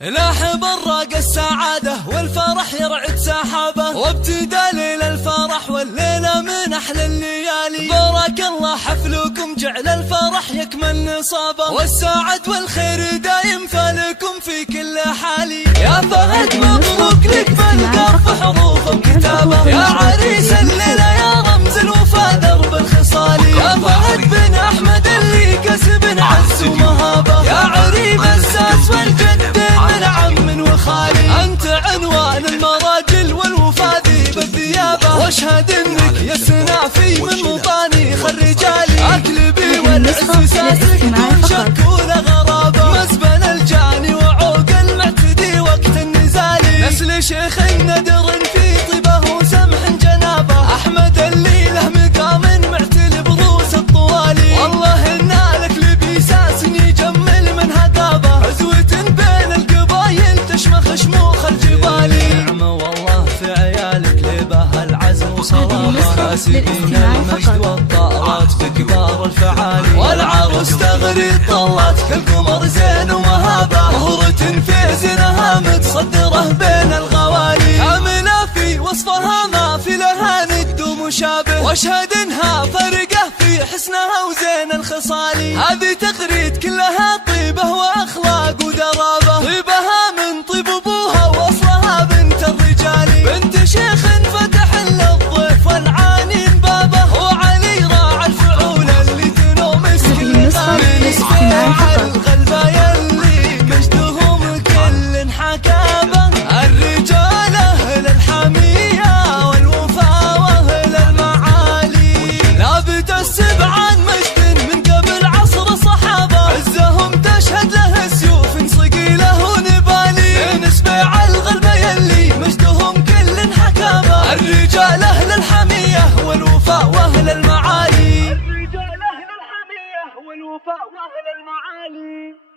لاحب الراق السعادة والفرح يرعد سحابه، وابتدى ليل الفرح والليلة من أحلى الليالي. بارك الله حفلكم جعل الفرح يكمل نصابه، والسعد والخير دايم فالكم في كل حالي. يا فهد مبروك لك بالقاف حروف وكتابه، يا عريس الليلة يا رمز الوفا درب الخصالي. يا فهد بن أحمد اللي كسب عز ومهابه، يا عريب الساس والجد من عم وخالي. أنت عنوان المراجل والوفا ذيب الثيابة، واشهد انك يا السنافي من مطانيخ الرجالي. اكلبي والعز ساسك دون شك ولا غرابة، مسبن الجاني وعوق المعتدي وقت النزالي. نسل شيخ ندر في طيبه وسمح جنابه، احمد اللي له مقام معتل بروس الطوالي. والله ان لك لبي ساس يجمل من هدابه، عزوة بين القبايل تشمخ شموخ الجبالي. نعمة والله في عيالك لبه العزم وصراحة، كاسبين المجد والطائرات في كبار الفعالي. والعروس تغري طلت كالقمر زين ومهابة، ظهرة في زينها متصدرة بين الغوالي. كاملة في وصفها ما في لها ند ومشابه، واشهد انها فرقة في حسنها وزين الخصالي. هذه تغريد كلها طيبة واخلاق ودرابة، طيبها من طيب ابوها واصلها بنت الرجالي. بنت شيخ فتح للضيف والعانين بابه، وعلي راعى الفعول اللي تنوم مسكين غالي. سبيح الغلبة يلي مجدهم كل حكابه، الرجال اهل الحمية والوفا واهل المعالي. لابد السبع عن مجد من قبل عصر الصحابة، عزهم تشهد له سيوف صقيله ونبالي. نسبيع الغلبة يلي مجدهم كل حكامة، الرجال اهل الحمية والوفاء واهل المعالي. الرجال اهل الحمية والوفاء واهل المعالي.